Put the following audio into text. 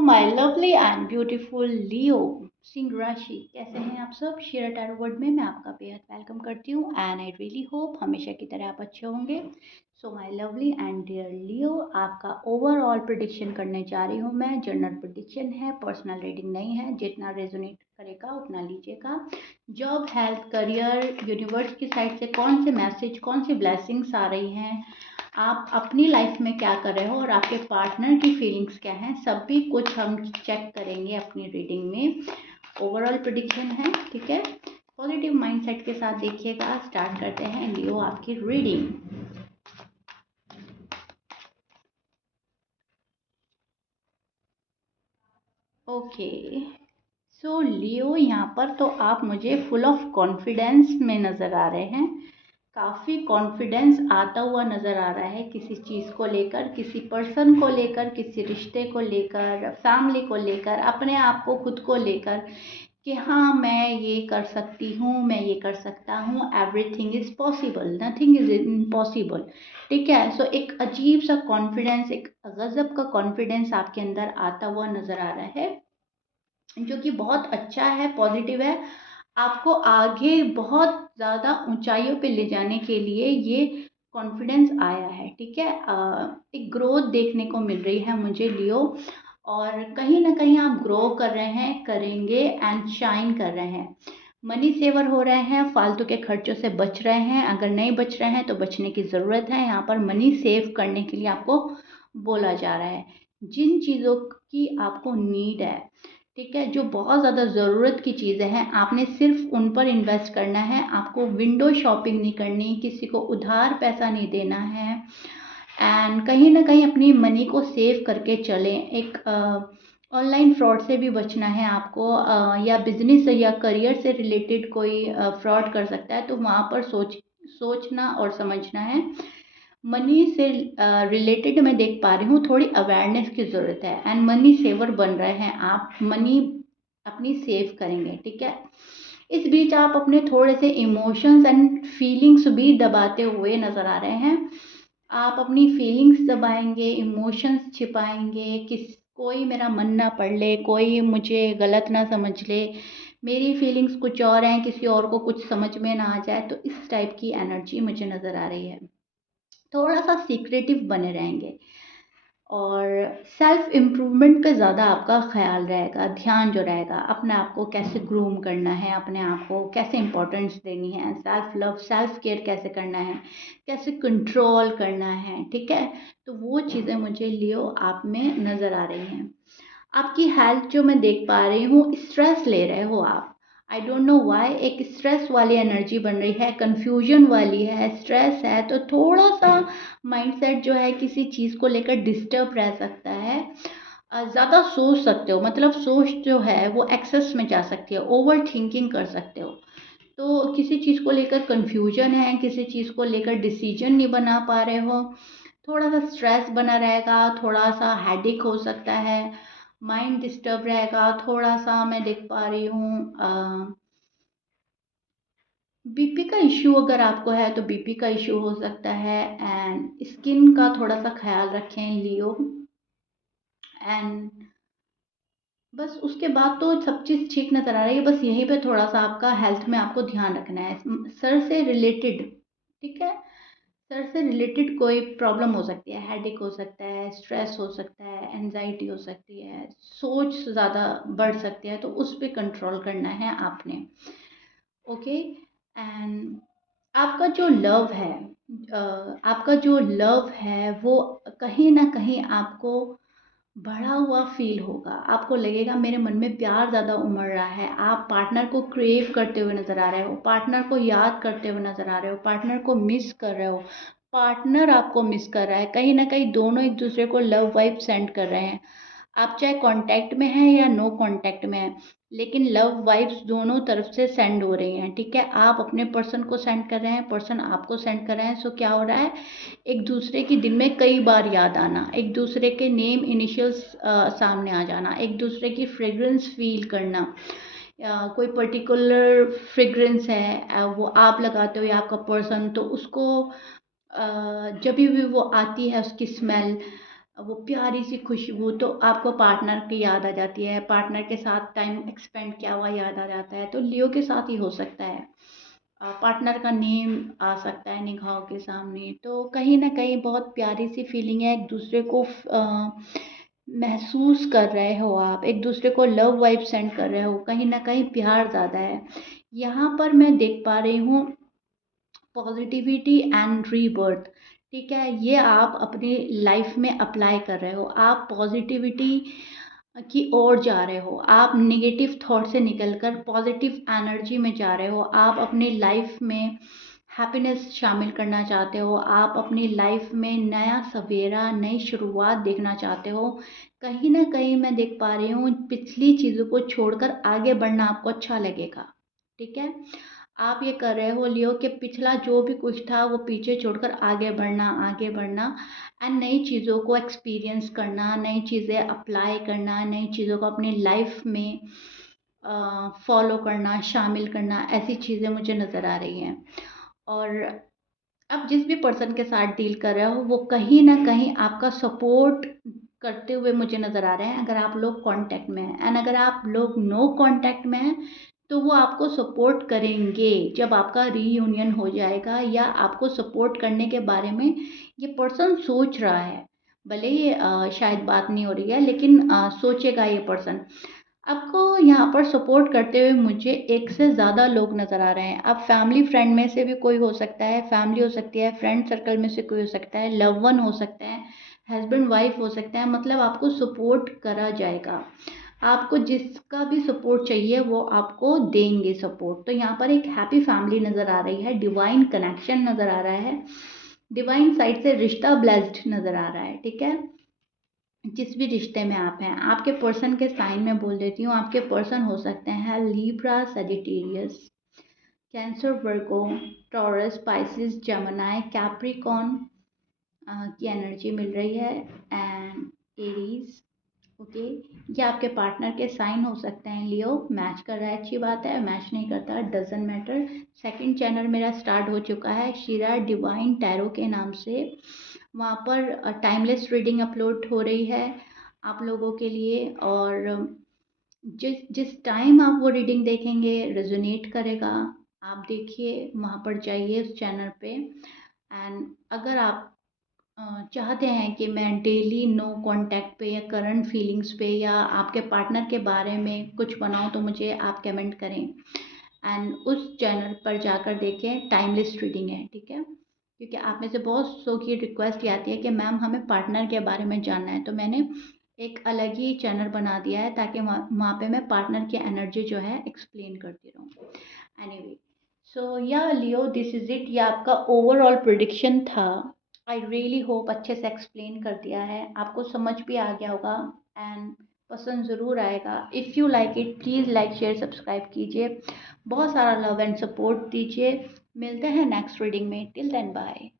My lovely and beautiful लियो सिंह राशि, कैसे हैं आप सब। शेयर टैरो वर्ड में मैं आपका बेहद वेलकम करती हूँ एंड आई रियली होप हमेशा की तरह आप अच्छे होंगे। So my lovely and dear Leo, आपका ओवरऑल प्रिडिक्शन करने जा रही हूँ मैं। जनरल प्रिडिक्शन है, पर्सनल रीडिंग नहीं है। जितना रेजोनेट करेगा उतना लीजिएगा। जॉब, हेल्थ, करियर, यूनिवर्स की साइड से कौन से मैसेज, कौन सी ब्लेसिंग्स आ रही हैं, आप अपनी लाइफ में क्या कर रहे हो और आपके पार्टनर की फीलिंग्स क्या हैं, सभी कुछ हम चेक करेंगे अपनी रीडिंग में। ओवरऑल प्रिडिक्शन है, ठीक है। पॉजिटिव माइंडसेट के साथ देखिएगा। स्टार्ट करते हैं लियो आपकी रीडिंग। ओके, सो लियो, यहाँ पर तो आप मुझे फुल ऑफ कॉन्फिडेंस में नज़र आ रहे हैं। काफ़ी कॉन्फिडेंस आता हुआ नज़र आ रहा है किसी चीज़ को लेकर, किसी पर्सन को लेकर, किसी रिश्ते को लेकर, फैमिली को लेकर, अपने आप को, खुद को लेकर, कि हाँ मैं ये कर सकती हूँ, मैं ये कर सकता हूँ। Everything is possible, nothing is impossible, ठीक है। सो एक अजीब सा कॉन्फिडेंस, एक गजब का कॉन्फिडेंस आपके अंदर आता हुआ नज़र आ रहा है, जो कि बहुत अच्छा है, पॉजिटिव है। आपको आगे बहुत ज़्यादा ऊंचाइयों पे ले जाने के लिए ये कॉन्फिडेंस आया है, ठीक है। एक ग्रोथ देखने को मिल रही है मुझे लियो, और कहीं ना कहीं आप ग्रो कर रहे हैं, करेंगे एंड शाइन कर रहे हैं। मनी सेवर हो रहे हैं, फालतू के खर्चों से बच रहे हैं। अगर नहीं बच रहे हैं तो बचने की ज़रूरत है। यहाँ पर मनी सेव करने के लिए आपको बोला जा रहा है। जिन चीज़ों की आपको नीड है, ठीक है, जो बहुत ज़्यादा ज़रूरत की चीज़ें हैं, आपने सिर्फ उन पर इन्वेस्ट करना है। आपको विंडो शॉपिंग नहीं करनी, किसी को उधार पैसा नहीं देना है, एंड कहीं ना कहीं अपनी मनी को सेव करके चलें। एक ऑनलाइन फ्रॉड से भी बचना है आपको, या बिजनेस या करियर से रिलेटेड कोई फ्रॉड कर सकता है, तो वहाँ पर सोचना और समझना है। मनी से रिलेटेड मैं देख पा रही हूँ थोड़ी अवेयरनेस की ज़रूरत है, एंड मनी सेवर बन रहे हैं आप। मनी अपनी सेव करेंगे, ठीक है। इस बीच आप अपने थोड़े से इमोशंस एंड फीलिंग्स भी दबाते हुए नज़र आ रहे हैं। आप अपनी फीलिंग्स दबाएंगे, इमोशंस छिपाएंगे, कोई मेरा मन ना पढ़ ले, कोई मुझे गलत ना समझ ले, मेरी फीलिंग्स कुछ और हैं, किसी और को कुछ समझ में ना आ जाए। तो इस टाइप की एनर्जी मुझे नज़र आ रही है। थोड़ा सा सीक्रेटिव बने रहेंगे, और सेल्फ इम्प्रूवमेंट पे ज़्यादा आपका ख्याल रहेगा, ध्यान जो रहेगा, अपने आप को कैसे ग्रूम करना है, अपने आप को कैसे इंपॉर्टेंस देनी है, सेल्फ लव, सेल्फ केयर कैसे करना है, कैसे कंट्रोल करना है, ठीक है। तो वो चीज़ें मुझे लियो आप में नज़र आ रही हैं। आपकी हेल्थ जो मैं देख पा रही हूँ, स्ट्रेस ले रहे हो आप। आई डोंट नो वाई, एक स्ट्रेस वाली एनर्जी बन रही है, कंफ्यूजन वाली है, स्ट्रेस है, तो थोड़ा सा माइंडसेट जो है किसी चीज़ को लेकर डिस्टर्ब रह सकता है। ज़्यादा सोच सकते हो, मतलब सोच जो है वो एक्सेस में जा सकती है, ओवर थिंकिंग कर सकते हो। तो किसी चीज़ को लेकर कंफ्यूजन है, किसी चीज़ को लेकर डिसीजन नहीं बना पा रहे हो, थोड़ा सा स्ट्रेस बना रहेगा, थोड़ा सा हेडेक हो सकता है, माइंड डिस्टर्ब रहेगा थोड़ा सा। मैं देख पा रही हूँ बीपी का इश्यू अगर आपको है तो बीपी का इश्यू हो सकता है, एंड स्किन का थोड़ा सा ख्याल रखें लियो। एंड बस उसके बाद तो सब चीज़ ठीक नज़र आ रही है। बस यहीं पे थोड़ा सा आपका हेल्थ में आपको ध्यान रखना है, सर से रिलेटेड, ठीक है। सर से रिलेटेड कोई प्रॉब्लम हो सकती है, हेडेक हो सकता है, स्ट्रेस हो सकता है, एनजाइटी हो सकती है, सोच ज़्यादा बढ़ सकती है, तो उस पर कंट्रोल करना है आपने, ओके। एंड आपका जो लव है, आपका जो लव है वो कहीं ना कहीं आपको बढ़ा हुआ फील होगा। आपको लगेगा मेरे मन में प्यार ज़्यादा उमड़ रहा है। आप पार्टनर को क्रेव करते हुए नज़र आ रहे हो, पार्टनर को याद करते हुए नज़र आ रहे हो, पार्टनर को मिस कर रहे हो, पार्टनर आपको मिस कर रहा है। कहीं ना कहीं दोनों एक दूसरे को लव वाइब सेंड कर रहे हैं। आप चाहे कांटेक्ट में हैं या नो कांटेक्ट में हैं, लेकिन लव वाइब्स दोनों तरफ से सेंड हो रही हैं, ठीक है। आप अपने पर्सन को सेंड कर रहे हैं, पर्सन आपको सेंड कर रहे हैं। सो क्या हो रहा है, एक दूसरे की दिन में कई बार याद आना, एक दूसरे के नेम इनिशियल्स सामने आ जाना, एक दूसरे की फ्रेग्रेंस फील करना। कोई पर्टिकुलर फ्रेग्रेंस है, वो आप लगाते हो या आपका पर्सन, तो उसको जब भी वो आती है उसकी स्मेल, वो प्यारी सी खुशबू तो आपको पार्टनर की याद आ जाती है, पार्टनर के साथ टाइम एक्सपेंड किया हुआ याद आ जाता है। तो लियो के साथ ही हो सकता है। पार्टनर का नेम आ सकता है निगाहों के सामने। तो कहीं न कहीं बहुत प्यारी सी फीलिंग है, एक दूसरे को महसूस कर रहे हो आप, एक दूसरे को लव वाइब सेंड कर रहे हो, कहीं न कहीं प्यार ज़्यादा है। यहाँ पर मैं देख पा रही हूँ पॉजिटिविटी एंड रीबर्थ। ठीक है, ये आप अपनी लाइफ में अप्लाई कर रहे हो, आप पॉजिटिविटी की ओर जा रहे हो, आप नेगेटिव थॉट से निकलकर पॉजिटिव एनर्जी में जा रहे हो, आप अपनी लाइफ में हैप्पीनेस शामिल करना चाहते हो, आप अपनी लाइफ में नया सवेरा, नई शुरुआत देखना चाहते हो। कहीं ना कहीं मैं देख पा रही हूँ पिछली चीज़ों को छोड़कर आगे बढ़ना आपको अच्छा लगेगा। ठीक है, आप ये कर रहे हो लियो कि पिछला जो भी कुछ था वो पीछे छोड़कर आगे बढ़ना एंड नई चीज़ों को एक्सपीरियंस करना, नई चीज़ें अप्लाई करना, नई चीज़ों को अपनी लाइफ में फॉलो करना, शामिल करना, ऐसी चीज़ें मुझे नज़र आ रही हैं। और अब जिस भी पर्सन के साथ डील कर रहे हो वो कहीं ना कहीं आपका सपोर्ट करते हुए मुझे नज़र आ रहे हैं, अगर आप लोग कांटेक्ट में हैं। एंड अगर आप लोग नो कांटेक्ट में हैं तो वो आपको सपोर्ट करेंगे जब आपका रीयूनियन हो जाएगा, या आपको सपोर्ट करने के बारे में ये पर्सन सोच रहा है। भले ही शायद बात नहीं हो रही है, लेकिन सोचेगा ये पर्सन। आपको यहाँ पर सपोर्ट करते हुए मुझे एक से ज़्यादा लोग नज़र आ रहे हैं। अब फैमिली फ्रेंड में से भी कोई हो सकता है, फैमिली हो सकती है, फ्रेंड सर्कल में से कोई हो सकता है, लव वन हो सकता है, हस्बैंड वाइफ हो सकता है। मतलब आपको सपोर्ट करा जाएगा, आपको जिसका भी सपोर्ट चाहिए वो आपको देंगे सपोर्ट। तो यहाँ पर एक हैप्पी फैमिली नज़र आ रही है, डिवाइन कनेक्शन नज़र आ रहा है, डिवाइन साइड से रिश्ता ब्लेस्ड नज़र आ रहा है। ठीक है, जिस भी रिश्ते में आप हैं, आपके पर्सन के साइन में बोल देती हूँ, आपके पर्सन हो सकते हैं लीब्रा, सजिटेरियस, कैंसर, वर्गो, टॉरस, स्पाइसिस, जमनाई, कैप्रिकॉन की एनर्जी मिल रही है, एंड एरीज। ओके, ये आपके पार्टनर के साइन हो सकते हैं। लियो मैच कर रहा है, अच्छी बात है, मैच नहीं करता डजंट मैटर। सेकंड चैनल मेरा स्टार्ट हो चुका है शीरा डिवाइन टैरो के नाम से। वहाँ पर टाइमलेस रीडिंग अपलोड हो रही है आप लोगों के लिए, और जिस जिस टाइम आप वो रीडिंग देखेंगे रेजोनेट करेगा, आप देखिए, वहाँ पर जाइए उस चैनल पे। एंड अगर आप चाहते हैं कि मैं डेली नो कांटेक्ट पे या करंट फीलिंग्स पे या आपके पार्टनर के बारे में कुछ बनाऊं, तो मुझे आप कमेंट करें एंड उस चैनल पर जाकर देखें, टाइमलेस रीडिंग है। ठीक है, क्योंकि आप में से बहुत सौ की रिक्वेस्ट ये आती है कि मैम हमें पार्टनर के बारे में जानना है, तो मैंने एक अलग ही चैनल बना दिया है ताकि वहाँ पे मैं पार्टनर की एनर्जी जो है एक्सप्लेन करती रहूँ। एनीवे, सो या लियो, दिस इज़ इट, ये आपका ओवरऑल प्रिडिक्शन था। आई रियली होप अच्छे से एक्सप्लेन कर दिया है, आपको समझ भी आ गया होगा एंड पसंद ज़रूर आएगा। If you like it please like share subscribe कीजिए, बहुत सारा लव एंड सपोर्ट दीजिए। मिलते हैं नेक्स्ट रीडिंग में, टिल देन बाय।